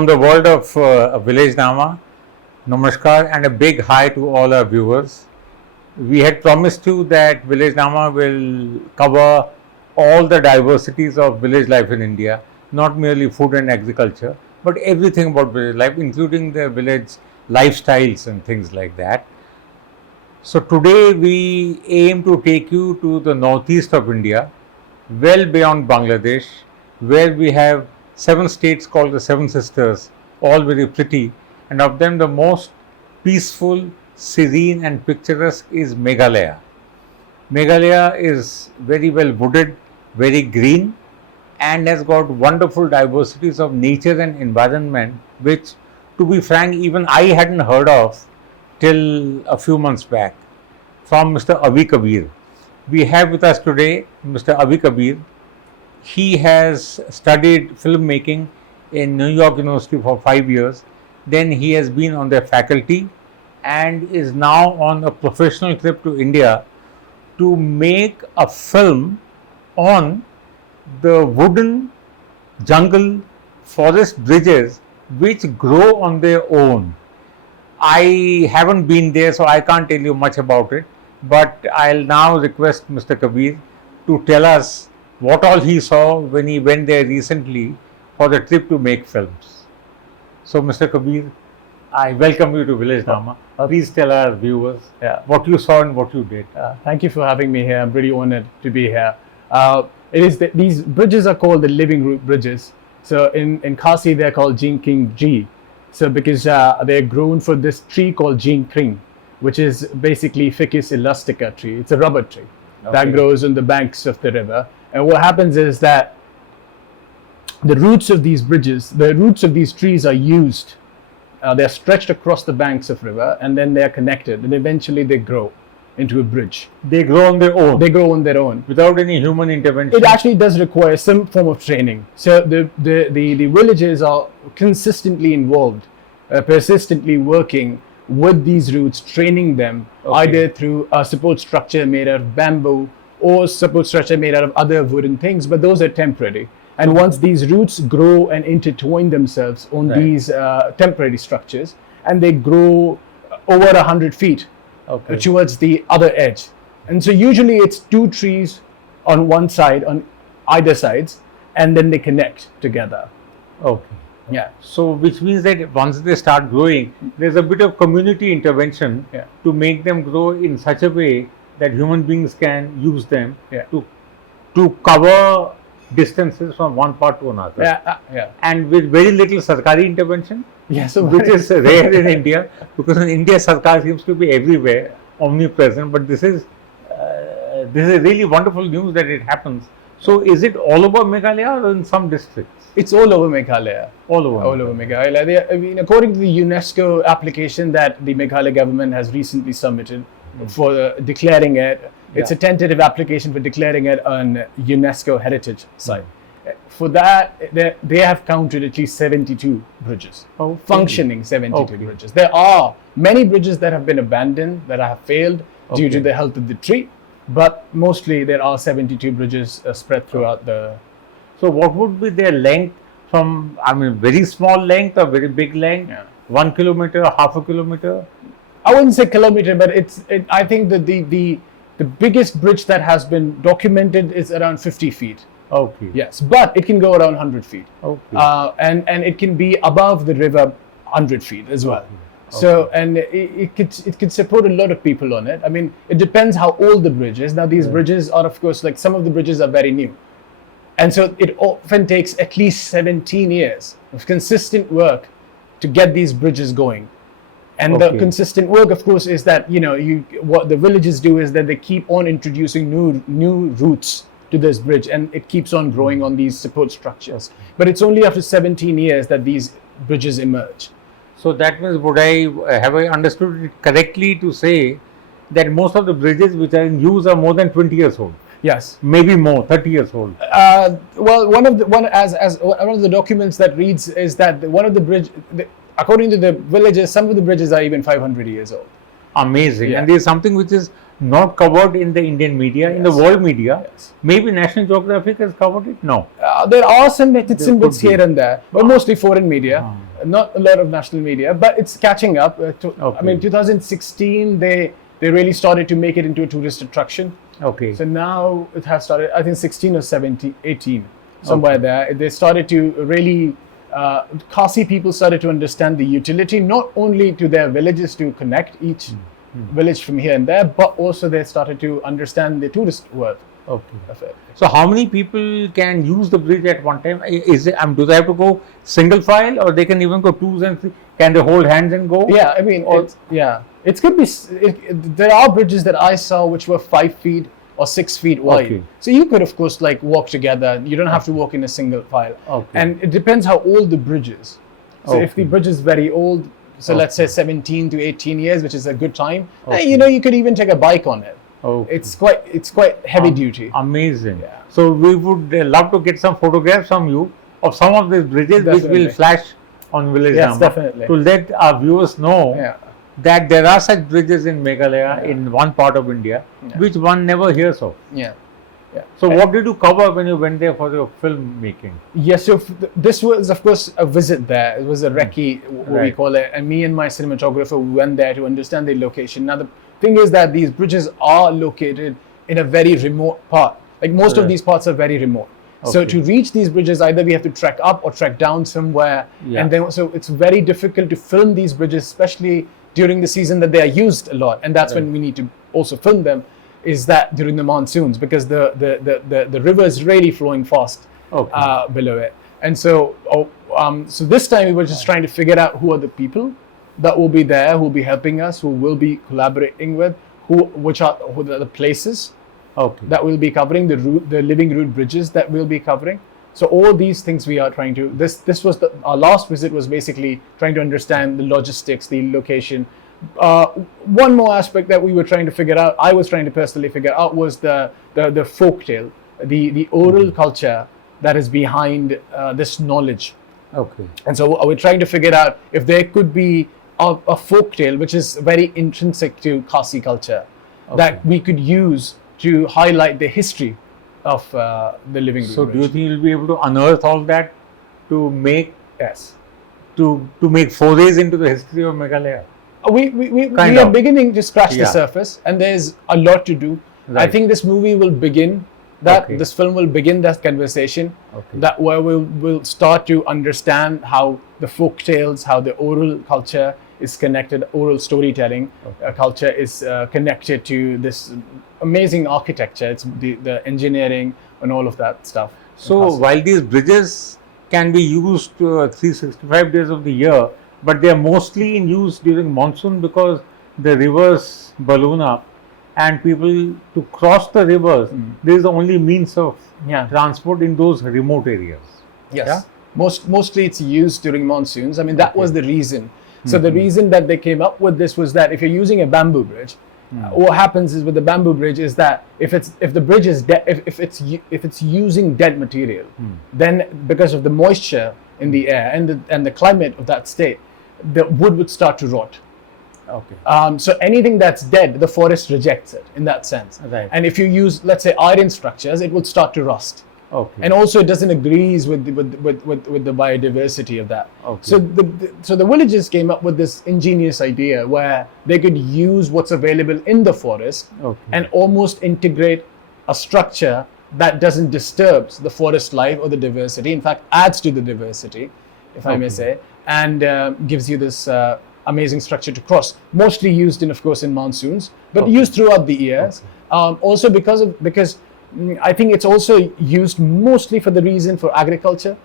from the world of Village Nama, Namaskar and a big hi to all our viewers. We had promised you that Village Nama will cover all the diversities of village life in India, not merely food and agriculture, but everything about village life, including the village lifestyles and things like that. So today we aim to take you to the northeast of India, well beyond Bangladesh, where we have 7 states called the Seven Sisters, all very pretty, and of them the most peaceful, serene and picturesque is Meghalaya. Meghalaya is very well wooded, very green, and has got wonderful diversities of nature and environment, which, to be frank, even I hadn't heard of till a few months back, from Mr. Avi Kabir. We have with us today Mr. Avi Kabir. He has studied filmmaking in New York University for 5 years. Then he has been on their faculty and is now on a professional trip to India to make a film on the wooden jungle forest bridges which grow on their own. I haven't been there, so I can't tell you much about it, but I'll now request Mr. Kabir to tell us what all he saw when he went there recently for the trip to make films. So, Mr. Kabir, I welcome you to Village Nama. Please tell our viewers what you saw and what you did. Thank you for having me here. I'm pretty honored to be here. These bridges are called the living root bridges. So in Khasi, they're called Jing King Ji. So because they're grown for this tree called Jing Kring, which is basically Ficus elastica tree. It's a rubber tree that grows on the banks of the river. And what happens is that the roots of these bridges, the roots of these trees are used. They're stretched across the banks of river, and then they're connected, and eventually they grow into a bridge. They grow on their own? They grow on their own. Without any human intervention? It actually does require some form of training. So the villagers are consistently involved, persistently working with these roots, training them either through a support structure made out of bamboo or support structure made out of other wooden things, but those are temporary. And once these roots grow and intertwine themselves on these temporary structures, and they grow over 100 feet towards the other edge. And so usually it's 2 trees on one side, on either sides, and then they connect together. Okay. Yeah. So which means that once they start growing, there's a bit of community intervention to make them grow in such a way that human beings can use them to cover distances from one part to another. And with very little Sarkari intervention, which is rare in India, because in India Sarkar seems to be everywhere, omnipresent, but this is really wonderful news that it happens. So is it all over Meghalaya or in some districts? It's all over Meghalaya. All over Meghalaya. According to the UNESCO application that the Meghalaya government has recently submitted for declaring it, it's a tentative application for declaring it an UNESCO heritage site. For that, they have counted at least 72 bridges, functioning 72 bridges. There are many bridges that have been abandoned, that have failed due to the health of the tree, but mostly there are 72 bridges spread throughout the... So what would be their length from, very small length or very big length? 1 kilometer, half a kilometer? I wouldn't say kilometer, but I think that the biggest bridge that has been documented is around 50 feet. Yes, but it can go around 100 feet. And it can be above the river 100 feet as well. So, and it could support a lot of people on it. It depends how old the bridge is. Now, these bridges are, of course, like some of the bridges are very new. And so it often takes at least 17 years of consistent work to get these bridges going. And the consistent work, of course, is that, what the villagers do is that they keep on introducing new roots to this bridge, and it keeps on growing on these support structures. But it's only after 17 years that these bridges emerge. So that means, have I understood it correctly to say that most of the bridges which are in use are more than 20 years old? Yes. Maybe more, 30 years old. Well, one of the documents that reads is that according to the villagers, some of the bridges are even 500 years old. Amazing. Yeah. And there's something which is not covered in the Indian media, in the Yes. world media. Yes. Maybe National Geographic has covered it. No. There are some bits and bits could be. here and there, but mostly foreign media, not a lot of national media. But it's catching up. I mean, 2016 they really started to make it into a tourist attraction. Okay. So now it has started. I think 16 or 17, 18, somewhere there. They started to really. Khasi people started to understand the utility not only to their villages to connect each village from here and there, but also they started to understand the tourist worth Okay. of it. So how many people can use the bridge at one time? Is it, do they have to go single file, or they can even go twos and three? Can they hold hands and go? Yeah, I mean, it could be. There are bridges that I saw which were 5 feet or 6 feet wide. Okay. So you could, of course, like walk together. You don't have to walk in a single file. Okay. And it depends how old the bridge is. So if the bridge is very old, so let's say 17 to 18 years, which is a good time, you know, you could even take a bike on it. Okay. It's quite heavy duty. Amazing. Yeah. So we would love to get some photographs from you of some of these bridges which Definitely. will flash on Village Yes, Nama definitely. to let our viewers know Yeah. that there are such bridges in Meghalaya, in one part of India, which one never hears of. Yeah. Yeah. So what did you cover when you went there for your film making? Yes, so this was, of course, a visit there. It was a recce, what we Right. call it, and me and my cinematographer went there to understand the location. Now, the thing is that these bridges are located in a very remote part. Like most of Correct. these parts are very remote. So Okay. to reach these bridges, either we have to trek up or trek down somewhere, Yeah. and then so it's very difficult to film these bridges, especially during the season that they are used a lot, and that's when we need to also film them. Is that during the monsoons, because the river is really flowing fast below it, and so so this time we were just trying to figure out who are the people that will be there, who will be helping us, who will be collaborating with, who are the places that we'll be covering, the living root bridges that we'll be covering. So all these things we are trying to. This was our last visit was basically trying to understand the logistics, the location. One more aspect that we were trying to figure out, I was trying to personally figure out, was the folk tale, the oral culture that is behind this knowledge. Okay. And so we're trying to figure out if there could be a folk tale which is very intrinsic to Khasi culture that we could use to highlight the history of the living root So do you bridge. think you'll be able to unearth all that to make Yes. to make forays into the history of Meghalaya? We Kind are of. beginning to scratch the Yeah. surface, and there's a lot to do. I Right. think this movie will begin that. Okay. This film will begin that conversation. Okay. That where we'll start to understand how the folk tales, how the oral culture is connected, oral storytelling culture is connected to this amazing architecture. It's the engineering and all of that stuff. So while these bridges can be used 365 days of the year, but they are mostly in use during monsoon because the rivers balloon up, and people to cross the rivers, this is the only means of transport in those remote areas. Yes. Yeah? Mostly it's used during monsoons. I mean, that was the reason. So the reason that they came up with this was that if you're using a bamboo bridge, what happens is with the bamboo bridge is that if the bridge is if it's using dead material, then because of the moisture in the air and the climate of that state, the wood would start to rot. Okay. So anything that's dead, the forest rejects it in that sense. Right. And if you use, let's say, iron structures, it would start to rust. Okay. And also, it doesn't agree with the biodiversity of that. Okay. So the villagers came up with this ingenious idea where they could use what's available in the forest and almost integrate a structure that doesn't disturb the forest life or the diversity. In fact, adds to the diversity, if I may say, and gives you this amazing structure to cross. Mostly used in, of course, in monsoons, but used throughout the years. Also because I think it's also used mostly for the reason for agriculture,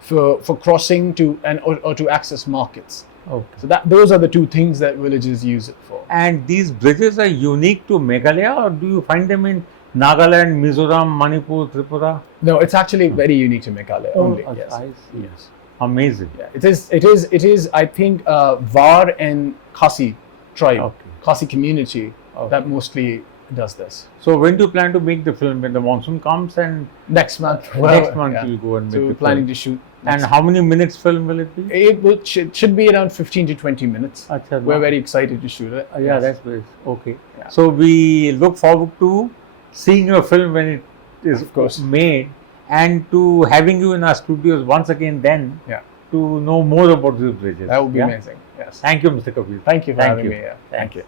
for crossing to or to access markets. Okay. So those are the two things that villages use it for. And these bridges are unique to Meghalaya, or do you find them in Nagaland, Mizoram, Manipur, Tripura? No, it's actually very unique to Meghalaya only. Yes. I see. Yes. Amazing. Yeah, it is. I think Var and Khasi tribe, Khasi community that mostly does this. So when do you plan to make the film? When the monsoon comes and Next month. next month you'll go and make So the we're planning film. to shoot And how many minutes film will it be? Should be around 15 to 20 minutes. Acha, We're no. very excited to shoot it. Yeah, Yes. that's great. Okay. Yeah. So we look forward to seeing your film when it is Of course. made, and to having you in our studios once again then Yeah. to know more about these bridges. That would be Yeah? amazing. Yes. Thank you, Mr. Kabir. Thank you for having you. me here. Thank you.